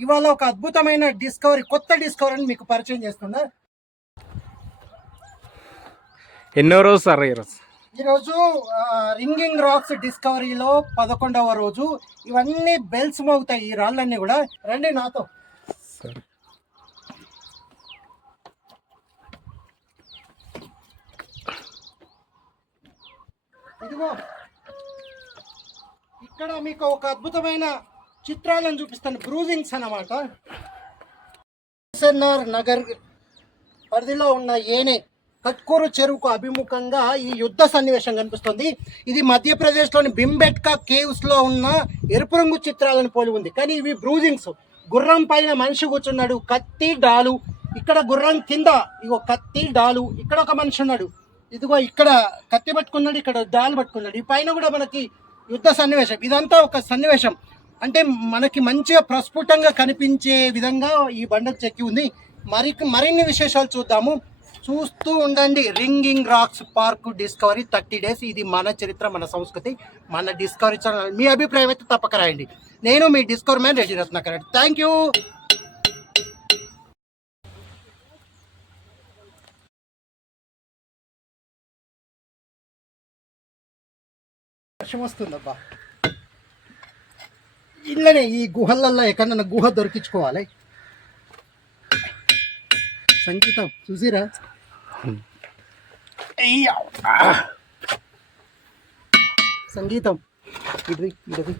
ఇవాళ ఒక అద్భుతమైన డిస్కవరీ కొత్త డిస్కవరీని మీకు పరిచయం చేస్తుందా ఎన్నో రోజు సార్ ఈరోజు ఈరోజు రింగింగ్ రాక్స్ డిస్కవరీలో పదకొండవ రోజు. ఇవన్నీ బెల్స్ మోగుతాయి ఈ రాళ్ళన్నీ కూడా. రండి నాతో. ఇదిగో. ఇక్కడ మీకు ఒక అద్భుతమైన చిత్రాలను చూపిస్తాను. బ్రూజింగ్స్ అన్నమాట. ఎస్ఎన్ఆర్ నగర్ పరిధిలో ఉన్న ఏనే కట్కూరు చెరువుకు అభిముఖంగా ఈ యుద్ధ సన్నివేశం కనిపిస్తుంది. ఇది మధ్యప్రదేశ్లోని బింబెట్కా కేవ్స్లో ఉన్న ఎరుపు రంగు చిత్రాలను పోలి ఉంది. కానీ ఇవి బ్రూజింగ్స్. గుర్రం పైన మనిషి కూర్చున్నాడు. కత్తి డాలు. ఇక్కడ గుర్రం కింద ఇగో కత్తి డాలు. ఇక్కడ ఒక మనిషి ఉన్నాడు. ఇదిగో ఇక్కడ కత్తి పట్టుకున్నాడు ఇక్కడ డాలు పట్టుకున్నాడు. ఈ పైన కూడా మనకి యుద్ధ సన్నివేశం. ఇదంతా ఒక సన్నివేశం. అంటే మనకి మంచిగా ప్రస్ఫుటంగా కనిపించే విధంగా ఈ బండకు చెక్కి ఉంది. మరి మరిన్ని విశేషాలు చూద్దాము. చూస్తూ ఉండండి. Ringing rocks park discovery thirty days. ఇది మన చరిత్ర మన సంస్కృతి మన డిస్కవరీ ఛానల్ మీ అభిప్రాయం అయితే తప్పక రాయండి. నేను మీ discovery man Reddy. Ratnakar thank you వర్షం వస్తుందబ్బా. ఇళ్ళనే ఈ గుహలల్లో ఎక్కడన్నా గుహ దొరికించుకోవాలి. సంగీతం చూసిరా? సంగీతం. ఇది ఇది